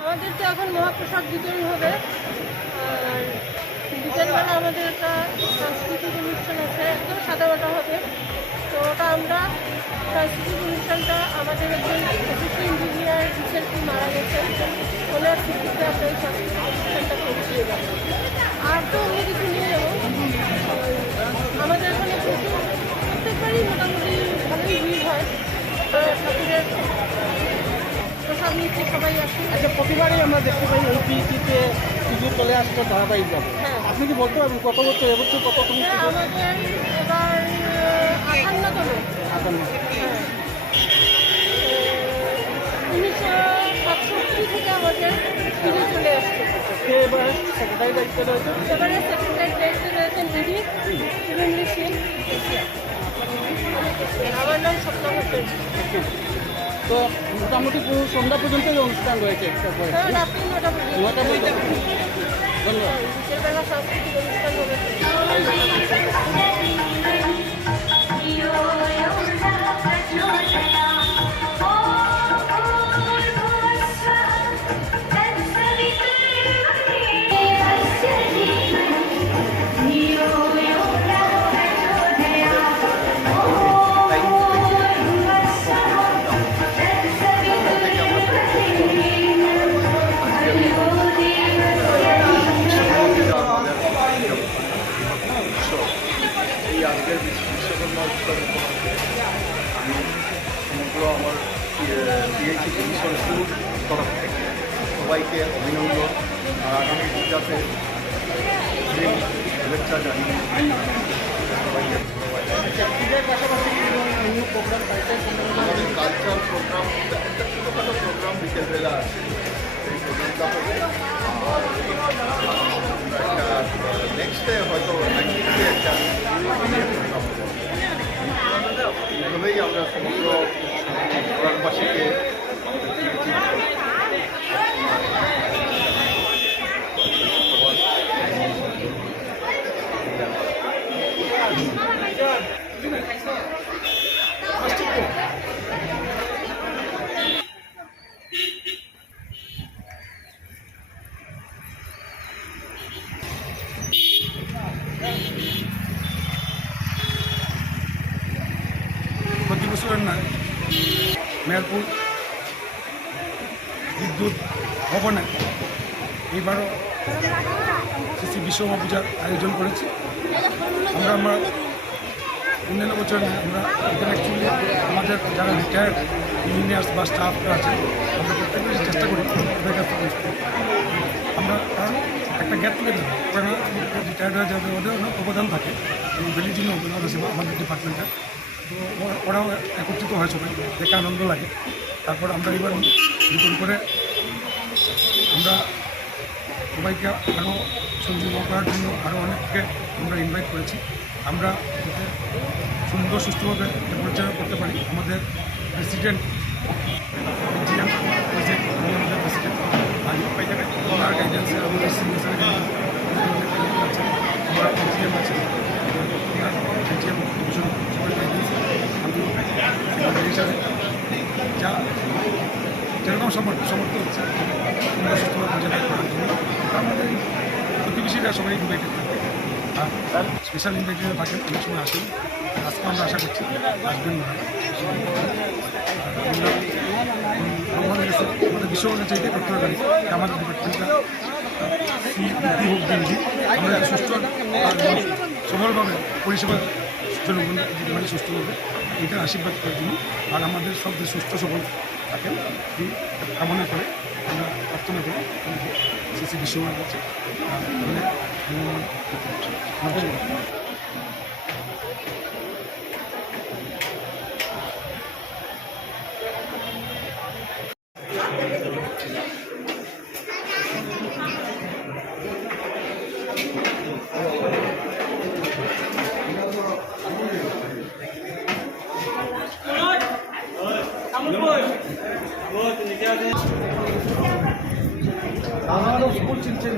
আমাদের তো এখন মহাপ্রসাদ বিতরণ হবে, আর বিকেলবেলা আমাদের একটা সাংস্কৃতিক অনুষ্ঠান আছে, একদম সাদামাটা হবে। তো ওটা আমরা সাংস্কৃতিক অনুষ্ঠানটা আমাদের একজন অফিসিয়াল ইঞ্জিনিয়ার রিসেন্টলি মারা গেছেন, ওনার স্মৃতিতে আমরা এই সাংস্কৃতিক অনুষ্ঠানটা করছি। আর তো অন্য কিছু নিয়ে যাবো। আমাদের এখানে প্রত্যেকবারই মোটামুটি ভালোই ভিড় হয়, ঠাকুরের প্রসাদ নিতে সবাই আসে। আচ্ছা, প্রতিবারই আমরা দেখতে পাই এই পিইটিতে পুজো চলে আসছে ধারাবাহিকভাবে। হ্যাঁ, আপনি কি বলতে পারবেন কত বছর এবছর কততম? আমাদের এবার 58তম। হ্যাঁ, 1967 থেকে আমাদের পুজো চলে আসছে। কে এবার সেক্রেটারি দায়িত্ব রয়েছে? এবারে সেক্রেটারি দায়িত্বে রয়েছেন দিদি সুরেন্দ্র সিং। আমার নাম স্বপ্না হোসেন। তো মোটামুটি পুরো সন্ধ্যা পর্যন্তই অনুষ্ঠান রয়েছে। হ্যাঁ, রাত্রি 9টা পর্যন্ত। ধন্যবাদ। বিকেলবেলা সাংস্কৃতিক অনুষ্ঠান হবে। এই আজকের বিশ্বকর্মা উৎসব উপলক্ষে আমি সমগ্র আমার পিএইচি মিশন তরফ থেকে সবাইকে অভিনন্দন আর আগামী পূজাতে শুভেচ্ছা জানিয়ে সবাইকে আমাদের কালচারাল প্রোগ্রাম, একটা ছোটোখাটো প্রোগ্রাম বিকেলবেলা আছে, সেই প্রোগ্রামটা হবে। আর নেক্সট ডে হয়তো একদিকে একটা এইভাবেই আমরা সমগ্র গ্রামবাসীকে প্রতি বছরের নয়, মেহেরপুর বিদ্যুৎ ভবনে এইবারও শ্রী বিশ্বকর্মা পূজার আয়োজন করেছি। আমরা অন্যান্য বছর আমরা এখানে অ্যাকচুয়ালি আমাদের যারা রিটায়ার্ড ইঞ্জিনিয়ার্স বা স্টাফরা আছে, আমরা প্রত্যেকেই চেষ্টা করি ওদের কাছে আমরা একটা গেট টুগেদার, ওরা রিটায়ার্ড হয়ে যাবে, ওদের অনেক অবদান থাকে এই ভিলেজিং অবদান আছে আমাদের ডিপার্টমেন্টের। তো ওরাও একত্রিত হয় সবাই, দেখে আনন্দ লাগে। তারপর আমরা এবার নতুন করে আমরা সবাইকে আরও সঞ্জীব করার জন্য আরও অনেককে আমরা ইনভাইট করেছি। আমরা যাতে সুন্দর সুষ্ঠুভাবে পরিচালনা করতে পারি, আমাদের প্রেসিডেন্ট জিএম আমাদের প্রেসিডেন্ট ওনার গাইডেন্সে আমাদের সিনিয়র আছে, আমার জিএম আছে, জিএম সবার গাইডেন্সে আমি হিসাবে যা যেরকম সমর্থ হচ্ছে সুন্দর সুষ্ঠুভাবে পরিচালনা করার জন্য আমাদের প্রতিবেশীরা সবাই ইনভাইটেড থাকে। আর স্পেশাল ইনভাইটেড থাকেন, অনেক সময় আসেন। আজকে আমরা আশা করছি আসবেন না। আমাদের কাছে আমাদের বিশ্বকর্মা চাইতে করতে পারি আমাদের ডিপার্টমেন্টটা বৃদ্ধি হোক দিন আমরা সুস্থ সফলভাবে পরিষেবা জনগণ সুস্থভাবে এটা আশীর্বাদ করার জন্য আর আমাদের সব সুস্থ সফল থাকেন এই কামনা করে আমরা প্রার্থনা করি শ্রী বিশ্বকর্মার কাছে। স্কুল চিনছেন